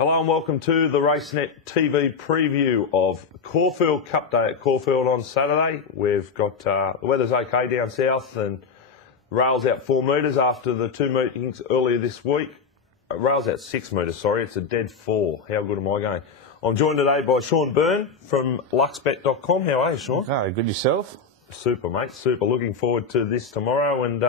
Hello and welcome to the RacenetTV preview of Caulfield Cup Day at Caulfield on Saturday. We've got, the weather's okay down south and rails out 4 metres after the 2 meetings earlier this week. Rails out 6 metres, sorry, it's a dead 4. How good am I going? I'm joined today by Sean Byrne from luxbet.com. How are you, Sean? Oh, good yourself? Super, mate, super. Looking forward to this tomorrow and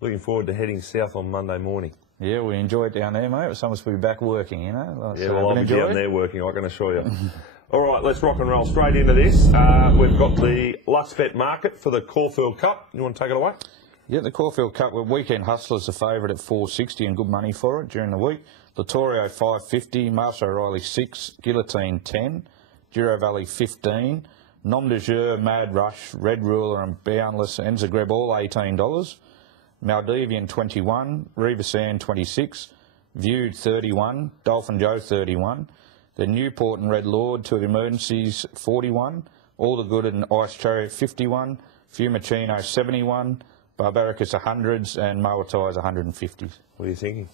looking forward to heading south on Monday morning. Yeah, we enjoy it down there, mate. It's almost to be back working, you know. Yeah, well, I'll be down there working, I can assure you. All right, let's rock and roll straight into this. We've got the Luxbet market for the Caulfield Cup. You want to take it away? Yeah, the Caulfield Cup, Weekend Hustler's the favourite at $4.60 and good money for it during the week. Lottorio $5.50, Master O'Reilly $6, Guillotine $10, Giro Valley $15, Nom de Jure, Mad Rush, Red Ruler and Boundless and Zagreb all $18. Maldivian 21, Riva Sand 26, Viewed 31, Dolphin Joe 31, the Newport and Red Lord, Two Emergencies 41, All the Good and Ice Chariot 51, Fiumicino 71, Barbaricus 100s and Moati's 150s. What are you thinking?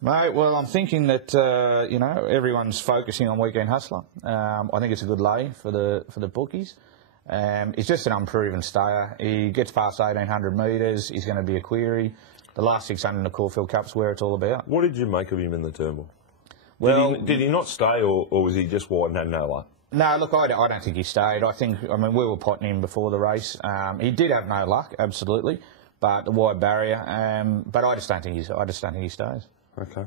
Mate, well, I'm thinking that, you know, everyone's focusing on Weekend Hustler. I think it's a good lay for the bookies. He's just an unproven stayer. He gets past 1,800 metres. He's going to be a query. The last 600 in the Caulfield Cup's where it's all about. What did you make of him in the Turnbull? Well, did he not stay, or was he just wide and had no luck? No, look, I don't think he stayed. I mean, we were potting him before the race. He did have no luck, absolutely, but the wide barrier. But I just don't think he stays. Okay.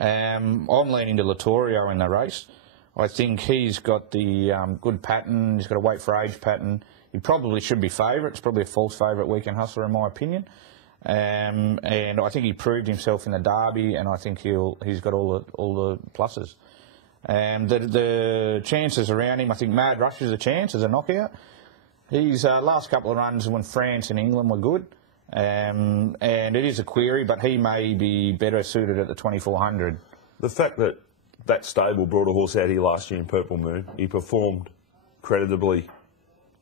I'm leaning to Lottorio in the race. I think he's got the good pattern. He's got a wait for age pattern. He probably should be favourite. It's probably a false favourite Weekend Hustler in my opinion. And I think he proved himself in the Derby, and I think he's got all the pluses. The chances around him, I think Mad Rush is a chance as a knockout. His last couple of runs when France and England were good. And it is a query, but he may be better suited at the 2,400. The fact that stable brought a horse out here last year in Purple Moon, he performed creditably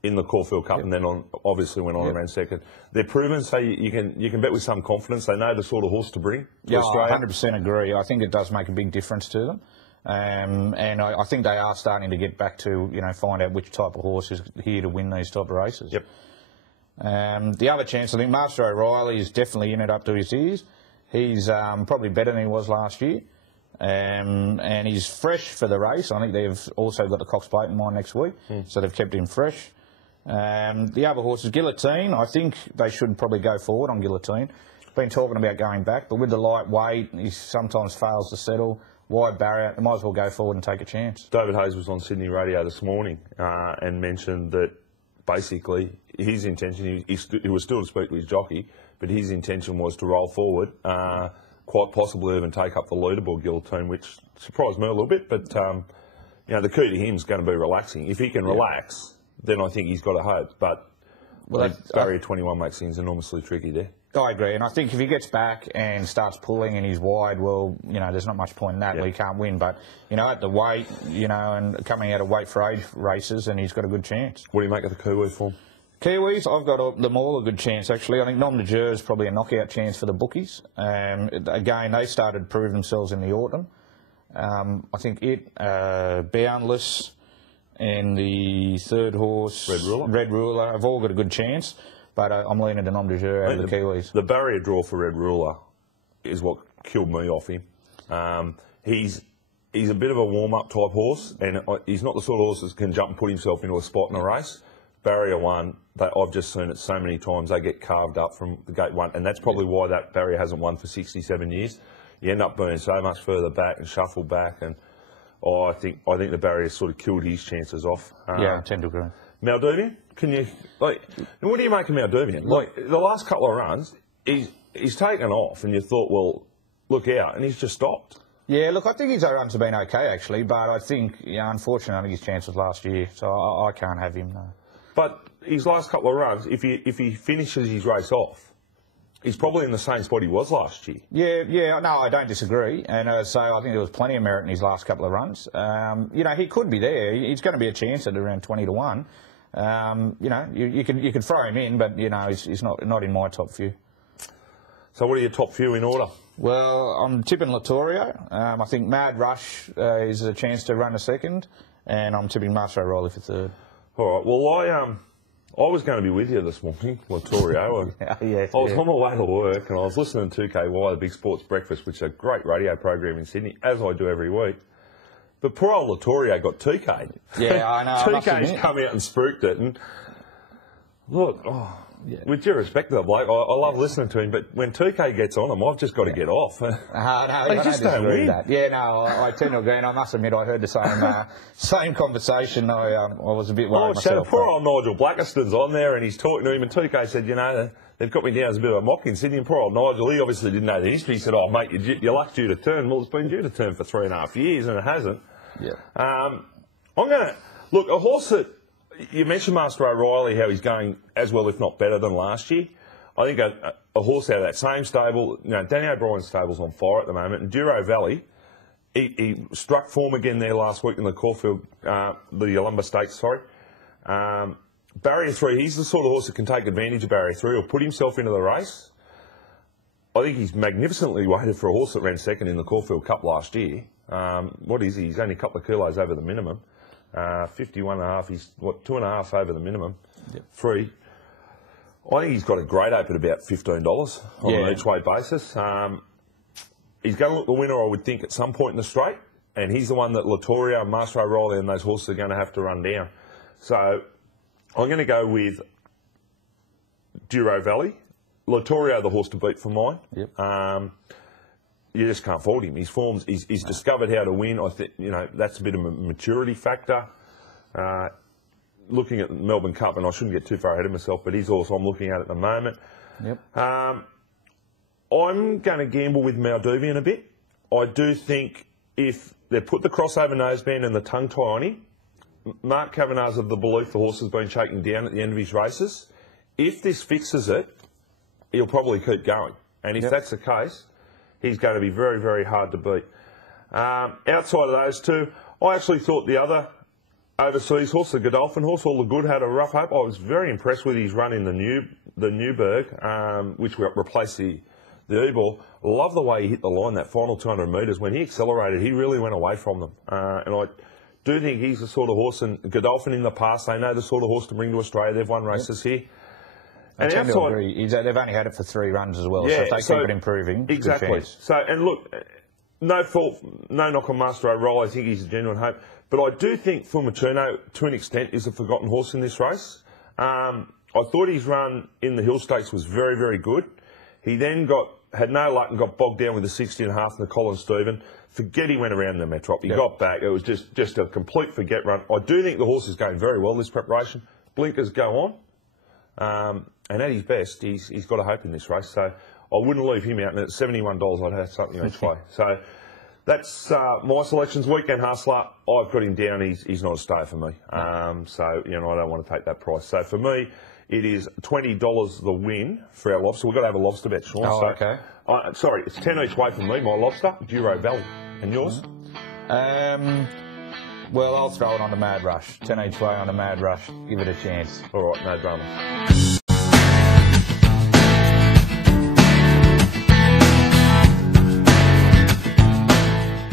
in the Caulfield Cup, and then obviously went on and ran second. They're proven, so you can bet with some confidence. They know the sort of horse to bring to Australia. I 100% agree. I think it does make a big difference to them. And I think they are starting to get back to, you know, find out which type of horse is here to win these type of races. Yep. The other chance, I think Master O'Reilly is definitely in it up to his ears. He's probably better than he was last year. And he's fresh for the race. I think they've also got the Cox Plate in mind next week, so they've kept him fresh. The other horse is Guillotine. I think they should probably go forward on Guillotine. Been talking about going back, but with the light weight, he sometimes fails to settle. Wide barrier, they might as well go forward and take a chance. David Hayes was on Sydney radio this morning and mentioned that basically his intention, he was still to speak to his jockey, but his intention was to roll forward, quite possibly even take up the leaderboard Guillotine, which surprised me a little bit, but you know, the key to him is going to be relaxing. If he can relax, then I think he's got a hope, but barrier 21 makes things enormously tricky there. I agree, and I think if he gets back and starts pulling and he's wide, well, you know, there's not much point in that. We can't win, but, you know, at the weight, you know, and coming out of weight for age races, and he's got a good chance. What do you make of the Kiwi form? Kiwis, I've got them all a good chance, actually. I think Nom de Jure is probably a knockout chance for the bookies. Again, they started to prove themselves in the autumn. I think Boundless and the third horse, Red Ruler, have all got a good chance. But I'm leaning to Nom de Jure over the Kiwis. The barrier draw for Red Ruler is what killed me off him. He's a bit of a warm-up type horse, and he's not the sort of horse that can jump and put himself into a spot in a race. Barrier 1, I've just seen it so many times, they get carved up from the gate 1, and that's probably why that barrier hasn't won for 67 years. You end up being so much further back and shuffled back, and I think the barrier sort of killed his chances off. Yeah, I tend to agree. Maldivian, can you, like, what do you make of Maldivian? Like, the last couple of runs, he's taken off, and you thought, well, look out, and he's just stopped. Yeah, look, I think his runs have been okay, actually, but I think, you know, unfortunately, his chance was last year, so I can't have him, no. But his last couple of runs, if he finishes his race off, he's probably in the same spot he was last year. Yeah, no, I don't disagree. And so I think there was plenty of merit in his last couple of runs. You know, he could be there. He's going to be a chance at around 20 to 1. You know, you could throw him in, but, you know, he's not in my top few. So what are your top few in order? Well, I'm tipping Latorio. I think Mad Rush is a chance to run a second, and I'm tipping Master O'Reilly for third. All right. Well, I was going to be with you this morning, Latorio. I was on my way to work and I was listening to 2KY, the Big Sports Breakfast, which is a great radio program in Sydney, as I do every week. But poor old Latorio got 2K'd. Yeah, I know. 2K's come out and spooked it. And look, with due respect to the bloke, I love listening to him, but when 2K gets on him, I've just got to get off. No, they just don't win. That. Yeah, no, I tend to agree, and I must admit I heard the same conversation. I was a bit worried myself. Poor old Nigel Blackiston's on there, and he's talking to him, and 2K said, you know, they've got me down as a bit of a mock in Sydney, and poor old Nigel, he obviously didn't know the history. He said, oh, mate, your luck's due to turn. Well, it's been due to turn for 3.5 years, and it hasn't. Yeah. I'm going to... Look, a horse that... You mentioned Master O'Reilly, how he's going as well, if not better, than last year. I think a horse out of that same stable, you know, Danny O'Brien's stable's on fire at the moment, and Duro Valley, he struck form again there last week in the Caulfield, the Yolumba Stakes, sorry. Barrier 3, he's the sort of horse that can take advantage of Barrier 3 or put himself into the race. I think he's magnificently weighted for a horse that ran second in the Caulfield Cup last year. What is he? He's only a couple of kilos over the minimum. 51.5, he's, 2.5 over the minimum. Yep. 3. I think he's got a great hope at about $15 on an each-way basis. He's going to look the winner, I would think, at some point in the straight, and he's the one that Latorio, Master O'Reilly and those horses are going to have to run down. So I'm going to go with Duro Valley. Latorio, the horse to beat for mine. Yep. You just can't fault him. His forms, he's discovered how to win. I think, you know, that's a bit of a maturity factor. Looking at the Melbourne Cup, and I shouldn't get too far ahead of myself, but his horse I'm looking at the moment. Yep. I'm going to gamble with Malduvian a bit. I do think if they put the crossover noseband and the tongue tie on him, Mark Kavanagh's of the belief the horse has been shaken down at the end of his races. If this fixes it, he'll probably keep going. And if that's the case, he's going to be very, very hard to beat. Outside of those two, I actually thought the other overseas horse, the Godolphin horse, All the Good, had a rough hope. I was very impressed with his run in the Newburgh, which replaced the E-Ball. Love the way he hit the line that final 200 metres. When he accelerated, he really went away from them. And I do think he's the sort of horse, and Godolphin in the past, they know the sort of horse to bring to Australia. They've won races here. I tend to agree. They've only had it for 3 runs as well, so if they keep it improving, exactly. So, and look, no fault, no knock on Master O'Reilly. I think he's a genuine hope. But I do think Fumaturno, to an extent, is a forgotten horse in this race. I thought his run in the Hill Stakes was very, very good. He then had no luck and got bogged down with the 60.5 and the Colin Stephen. Forget he went around the Metrop. He got back. It was just a complete forget run. I do think the horse is going very well this preparation. Blinkers go on. And at his best, he's got a hope in this race. So I wouldn't leave him out. And at $71, I'd have something each way. So that's my selections. Weekend Hustler, I've got him down. He's not a stay for me. So, you know, I don't want to take that price. So for me, it is $20 the win for our lobster. We've got to have a lobster bet, Sean. Oh, okay. Sorry, it's 10 each way for me, my lobster, Duro Valley. And yours? Well, I'll throw it on the Mad Rush. 10 each way on the Mad Rush. Give it a chance. All right, no drama.